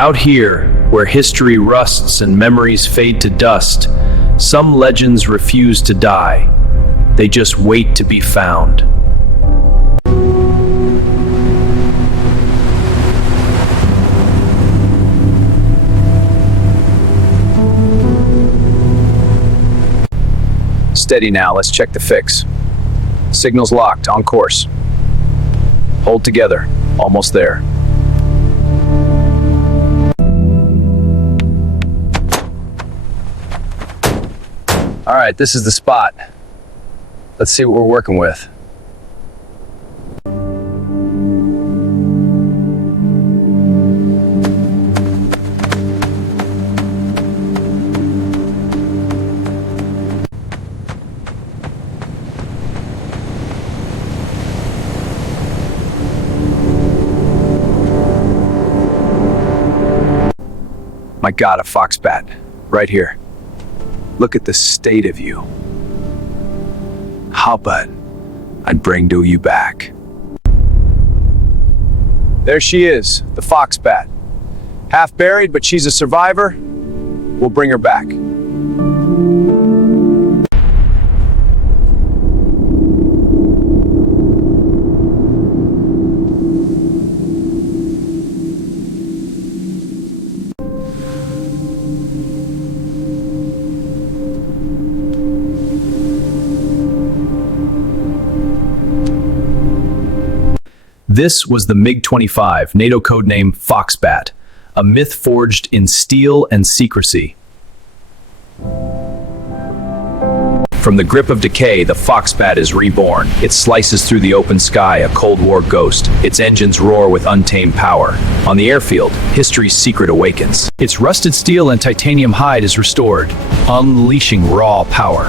Out here, where history rusts and memories fade to dust, some legends refuse to die. They just wait to be found. Steady now, let's check the fix. Signal's locked, on course. Hold together, almost there. All right, this is the spot. Let's see what we're working with. My God, a foxbat, right here. Look at the state of you. How about I'd bring you back? There she is, the foxbat. Half buried, but she's a survivor. We'll bring her back. This was the MiG-25, NATO codename Foxbat, a myth forged in steel and secrecy. From the grip of decay, the Foxbat is reborn. It slices through the open sky, a Cold War ghost. Its engines roar with untamed power. On the airfield, history's secret awakens. Its rusted steel and titanium hide is restored, unleashing raw power.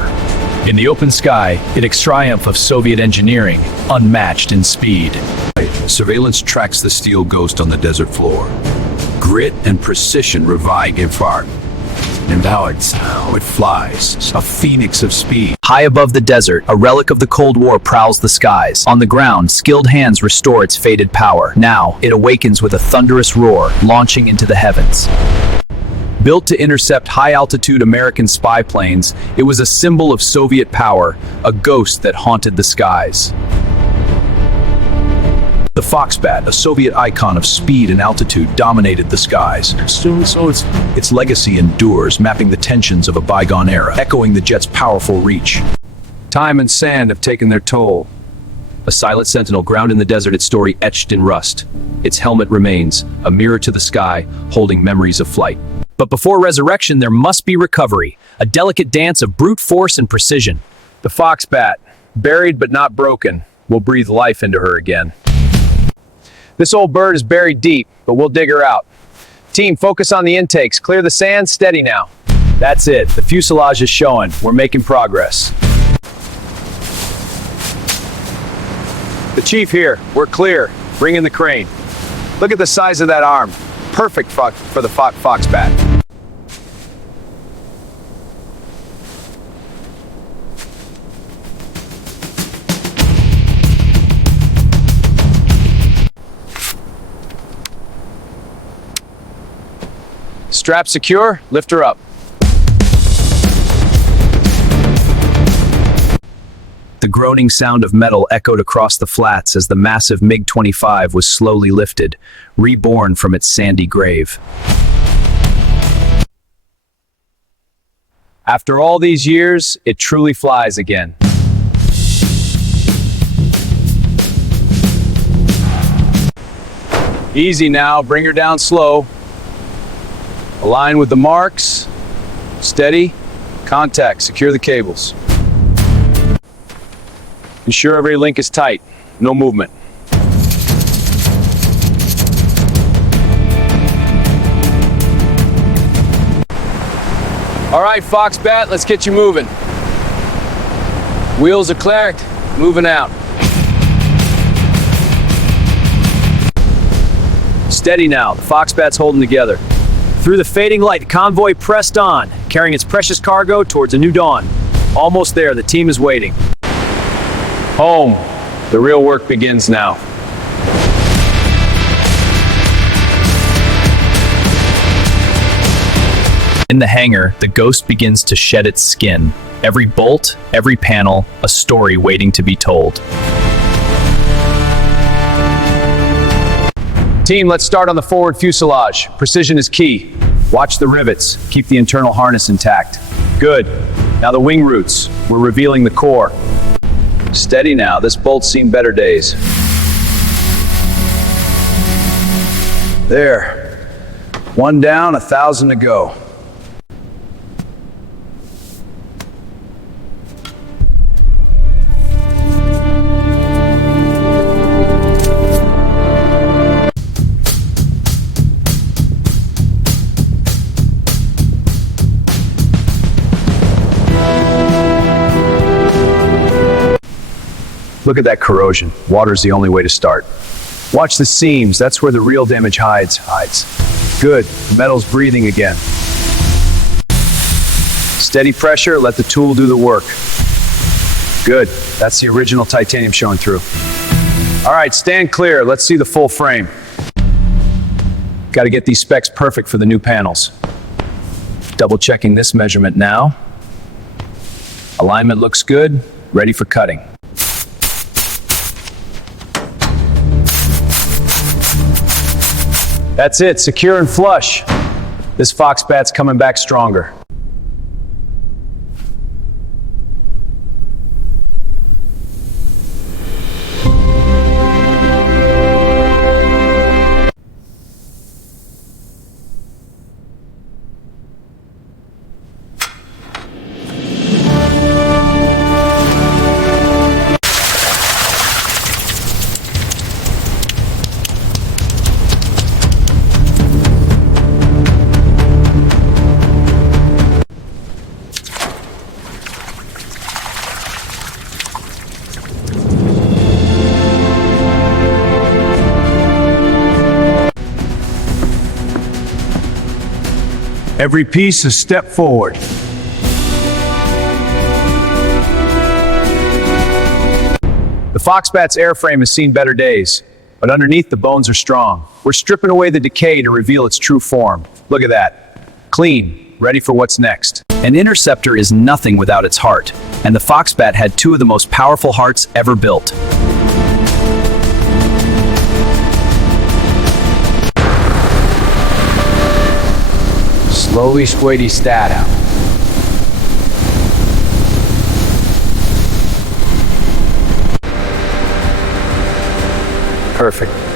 In the open sky, its triumph of Soviet engineering, unmatched in speed. Surveillance tracks the steel ghost on the desert floor. Grit and precision revive embark. And now it flies, a phoenix of speed. High above the desert, a relic of the Cold War prowls the skies. On the ground, skilled hands restore its faded power. Now, it awakens with a thunderous roar, launching into the heavens. Built to intercept high-altitude American spy planes, it was a symbol of Soviet power, a ghost that haunted the skies. The Foxbat, a Soviet icon of speed and altitude, dominated the skies. So its legacy endures, mapping the tensions of a bygone era, echoing the jet's powerful reach. Time and sand have taken their toll. A silent sentinel ground in the desert, its story etched in rust. Its helmet remains, a mirror to the sky, holding memories of flight. But before resurrection, there must be recovery, a delicate dance of brute force and precision. The Foxbat, buried but not broken, will breathe life into her again. This old bird is buried deep, but we'll dig her out. Team, focus on the intakes. Clear the sand, steady now. That's it, the fuselage is showing. We're making progress. The chief here, we're clear. Bring in the crane. Look at the size of that arm. Perfect for the Foxbat. Strap secure, lift her up. The groaning sound of metal echoed across the flats as the massive MiG-25 was slowly lifted, reborn from its sandy grave. After all these years, it truly flies again. Easy now, bring her down slow. Align with the marks. Steady. Contact. Secure the cables. Ensure every link is tight. No movement. All right, Foxbat, let's get you moving. Wheels are clear. Moving out. Steady now. The Foxbat's holding together. Through the fading light, the convoy pressed on, carrying its precious cargo towards a new dawn. Almost there, the team is waiting. Home. The real work begins now. In the hangar, the Ghost begins to shed its skin. Every bolt, every panel, a story waiting to be told. Team, let's start on the forward fuselage. Precision is key. Watch the rivets. Keep the internal harness intact. Good. Now the wing roots. We're revealing the core. Steady now. This bolt's seen better days. There. One down, 1,000 to go. Look at that corrosion. Water's the only way to start. Watch the seams. That's where the real damage hides. Good. The metal's breathing again. Steady pressure. Let the tool do the work. Good. That's the original titanium showing through. All right, stand clear. Let's see the full frame. Got to get these specs perfect for the new panels. Double checking this measurement now. Alignment looks good. Ready for cutting. That's it, secure and flush. This Foxbat's coming back stronger. Every piece a step forward. The Foxbat's airframe has seen better days, but underneath the bones are strong. We're stripping away the decay to reveal its true form. Look at that. Clean, ready for what's next. An interceptor is nothing without its heart, and the Foxbat had two of the most powerful hearts ever built. Slowly squeeze the stat out. Perfect.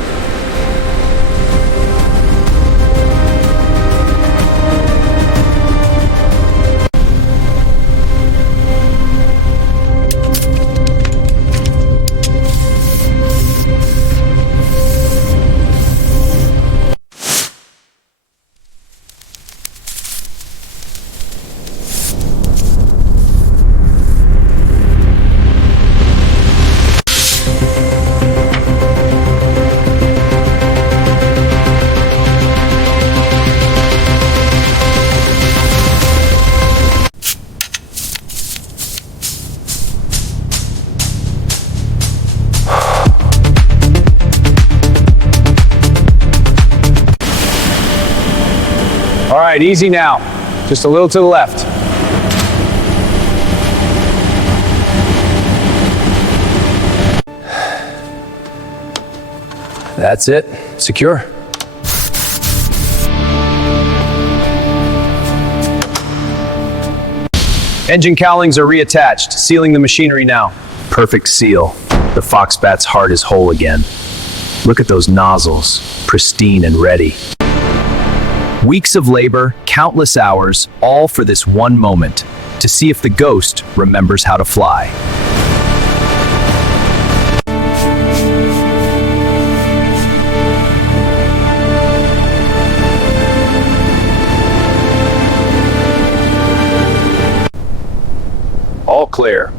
All right, easy now. Just a little to the left. That's it. Secure. Engine cowlings are reattached, sealing the machinery now. Perfect seal. The Foxbat's heart is whole again. Look at those nozzles, pristine and ready. Weeks of labor, countless hours, all for this one moment, to see if the Ghost remembers how to fly. All clear.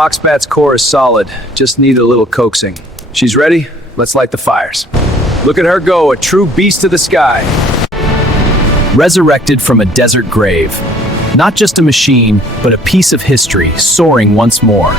Foxbat's core is solid, just need a little coaxing. She's ready? Let's light the fires. Look at her go, a true beast of the sky. Resurrected from a desert grave. Not just a machine, but a piece of history, soaring once more.